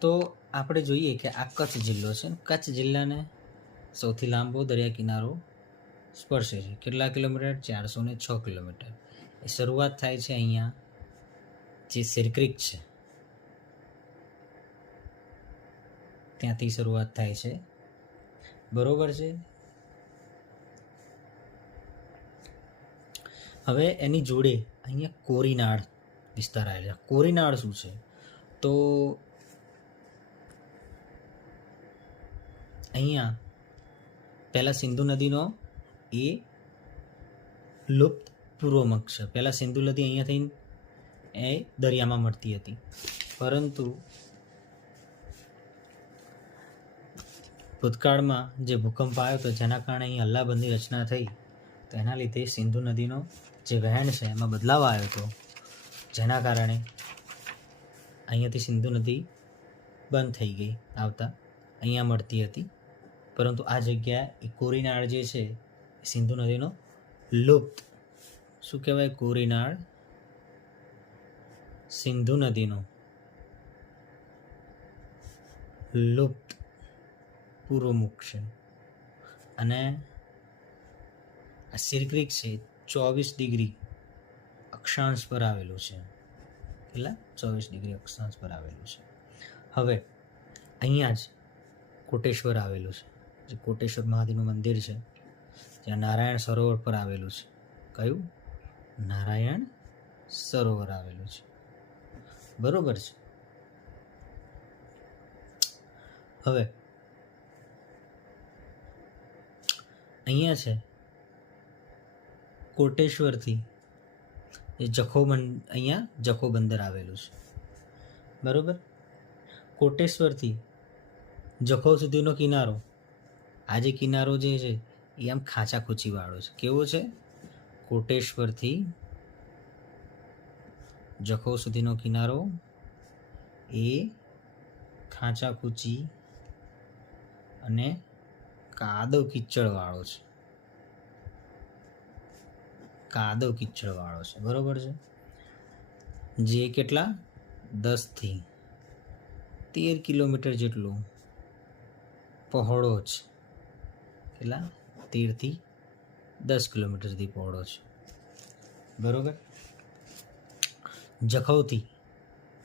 તો આપણે જોઈએ કે આ કચ્છ જિલ્લો છે. કચ્છ જિલ્લાને સૌથી લાંબો દરિયા કિનારો સ્પર્શે છે. કેટલા કિલોમીટર? ચારસો ને છ કિલોમીટર. એ શરૂઆત થાય છે અહીંયા જે સિરક્રિક છે. ત્યાંથી શરૂઆત થાય છે. બરોબર છે? હવે એની જોડે અહીંયા કોરીનાળ વિસ્તાર આવેલા કોરીનાળ શું છે? તો અહીંયા પહેલાં સિંધુ નદીનો એ લુપ્ત પૂર્વમક છે. પહેલાં સિંધુ નદી અહીંયાથી એ દરિયામાં મળતી હતી. પરંતુ ભૂતકાળમાં જે ભૂકંપ આવ્યો હતો, જેના કારણે અહીં અલ્લાબંધી રચના થઈ, તો એના લીધે સિંધુ નદીનો જે વહેણ છે, એમાં બદલાવ આવ્યો હતો. જેના કારણે અહીંયાથી સિંધુ નદી બંધ થઈ ગઈ, આવતા અહીંયા મળતી હતી. પરંતુ આ જગ્યા એ કોરીનાળ જે છે, એ સિંધુ નદીનો લુપ્ત. શું કહેવાય કોરીનાળ? સિંધુ નદીનો લુપ્ત પૂર્વમુખ છે અને આ સિરક્રિક છે ચોવીસ ડિગ્રી અક્ષાંશ પર આવેલું છે. કેટલા? ચોવીસ ડિગ્રી અક્ષાંશ પર આવેલું છે. હવે, અહીંયા જ કોટેશ્વર આવેલું છે. જે કોટેશ્વર મહાદેવનું મંદિર છે, જ્યાં નારાયણ સરોવર પર આવેલું છે. કયું? નારાયણ સરોવર આવેલું છે. બરોબર છે. હવે, અહીંયા છે, કોટેશ્વરથી એ જખો બંદ અહીંયા જખો બંદર આવેલું છે. બરોબર? કોટેશ્વરથી જખો સુધીનો કિનારો આ જે કિનારો જે છે, એ આમ ખાંચા વાળો છે. કેવો છે? કોટેશ્વરથી જખો સુધીનો કિનારો. એ ખાંચા કૂચી અને કાદવ કિચડવાળો છે. કાદવ કિચડવાળો છે. બરોબર છે? જે કેટલા? દસથી તેર કિલોમીટર જેટલો પહોળો છે. કેટલા તેરથી દસ કિલોમીટર સુધી પહોળો છે. બરોબર? જખૌથી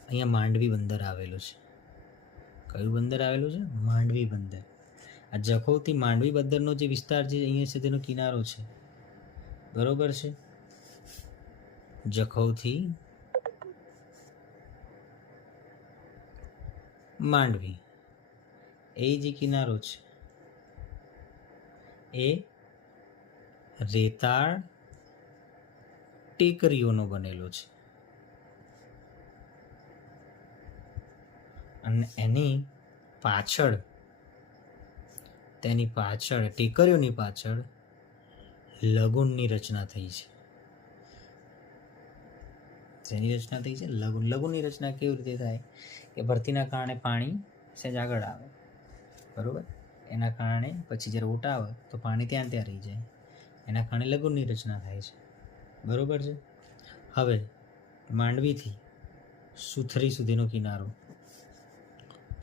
અહીંયા માંડવી બંદર આવેલું છે. કયું બંદર આવેલું છે? માંડવી બંદર. આ જખૌથી માંડવી બંદરનો જે વિસ્તાર છે અહીંયા છે તેનો કિનારો છે. બરોબર છે? જખૌથી માંડવી. એ જે કિનારો છે એ રેતાળ ટેકરીઓનો બનેલો છે. અને એની પાછળ, તેની પાછળ, ટેકરીઓની પાછળ લગુનની રચના થઈ છે. જેની રચના થઈ છે? લગુન. લગુનની રચના કેવી રીતે થાય? કે ભરતીના કારણે પાણી સેજ આગળ આવે. બરોબર? એના કારણે પછી જ્યારે ઓટા આવે તો પાણી ત્યાં ત્યાં રહી જાય. એના કારણે લઘુની રચના થાય છે. બરાબર છે? હવે માંડવીથી સુથરી સુધીનો કિનારો.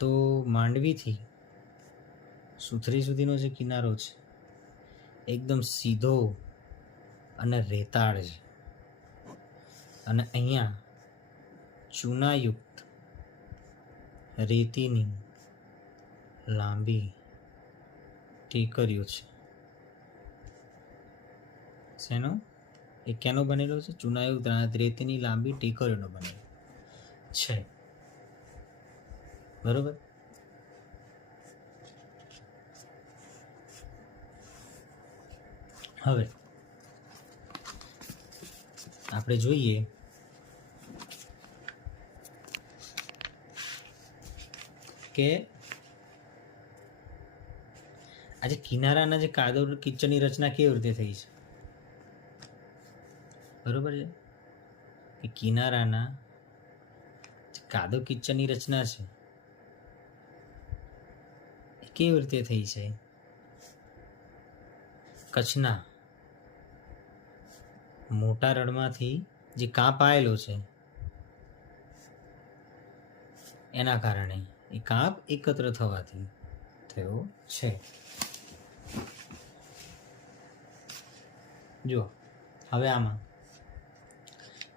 તો માંડવીથી સુથરી સુધીનો જે કિનારો છે, એકદમ સીધો અને રેતાળ છે. અને અહીંયા ચૂનાયુક્ત રેતીની લાંબી ટેકરીઓ છે. શેનો? એ કેનો બનેલો છે? ચૂનાયુક્ત રેતીની લાંબી ટેકરીનો બનેલો. છે. બરોબર? હવે આપણે જોઈએ કે આજે કિનારાના જે કાદવ કિચડની રચના કેવી રીતે થઈ છે? બરોબર છે? કે કિનારાના જે કાદવ કિચડની રચના છે, એ કેવી રીતે થઈ છે? કચ્છના મોટા રણમાંથી જે કાપ આવેલો છે, એના કારણે એ કાપ એકત્ર થવાથી થયો છે. જો હવે આમાં.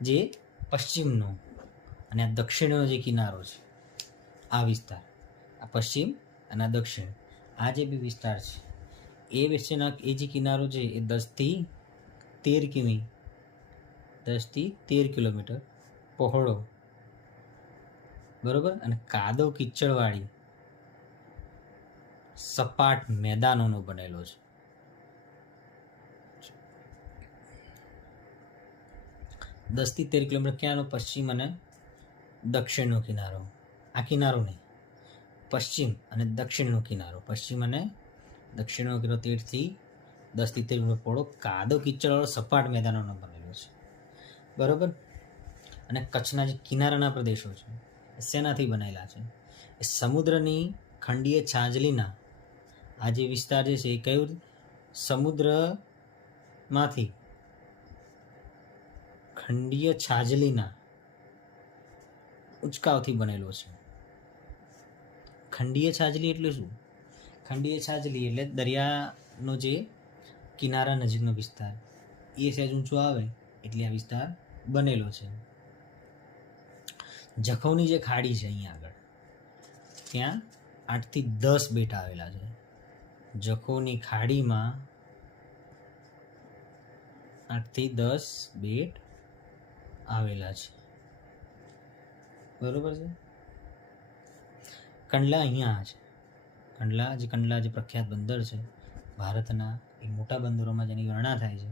જે પશ્ચિમનો અને આ દક્ષિણનો જે કિનારો છે, આ વિસ્તાર. આ પશ્ચિમ અને આ દક્ષિણ. આ જે બી વિસ્તાર છે, એ વચ્ચેના એ જે કિનારો છે, એ દસથી તેર કિમી, દસથી તેર કિલોમીટર પહોળો. બરોબર? અને કાદવ કિચડવાળી સપાટ મેદાનોનો બનેલો છે. દસથી તેર કિલોમીટર ક્યાંનો પશ્ચિમ અને દક્ષિણનો કિનારો. આ કિનારો નહીં. પશ્ચિમ અને દક્ષિણનો કિનારો. પશ્ચિમ અને દક્ષિણનો કિનારો તેરથી દસથી તેર કિલોમીટર પહોળો કાદો કિચડવાળો સપાટ મેદાનોનો બનેલો છે. બરોબર? અને કચ્છના જે કિનારાના પ્રદેશો છે, એ શેનાથી બનેલા છે? એ સમુદ્રની ખંડીય છાજલીના આ જે વિસ્તાર જે છે એ કયું સમુદ્રમાંથી? ખંડીય છાજલીના ઉચકાવથી બનેલો છે. ખંડીય છાજલી એટલે શું? ખંડીય છાજલી એટલે દરિયાનો જે કિનારા નજીકનો વિસ્તાર. એ સહેજ ઊંચો આવે એટલે આ વિસ્તાર બનેલો છે. જખૌની જે ખાડી છે અહીંયા આગળ, ત્યાં આઠથી દસ બેટ આવેલા છે. જખૌની ખાડીમાં આઠથી દસ બેટ આવેલા છે. બરોબર છે? કંડલા અહીંયા છે. કંડલા જે કંડલા જે પ્રખ્યાત બંદર છે. ભારતના એ મોટા બંદરોમાં જેની ગણના થાય છે.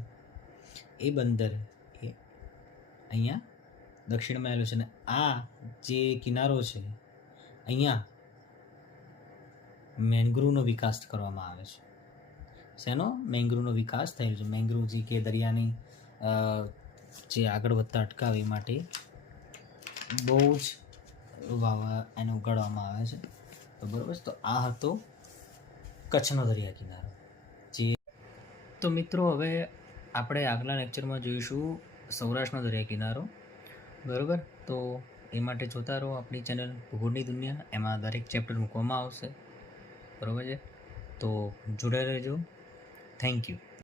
એ બંદર એ અહીંયા દક્ષિણમાં આવેલું છે અને આ જે કિનારો છે, અહીંયા મેંગ્રુવનો વિકાસ કરવામાં આવે છે. શેનો? મેંગ્રુવનો વિકાસ થયેલો છે. મેંગ્રુવ જે કે દરિયાની જે આગળ વધતા અટકાવે માટે બહુ જ વાવા એને ઉગાડવામાં આવે છે. તો બરોબર? છે? તો આ હતો કચ્છનો દરિયા કિનારો. જે તો મિત્રો, હવે આપણે આગલા લેક્ચરમાં જોઈશું સૌરાષ્ટ્રનો દરિયા કિનારો. બરોબર? તો એ માટે જોતા રહો આપણી ચેનલ ભૂગોળની દુનિયા. એમાં દરેક ચેપ્ટર મૂકવામાં આવશે. બરોબર છે? તો જોડાઈ રહેજો. Thank you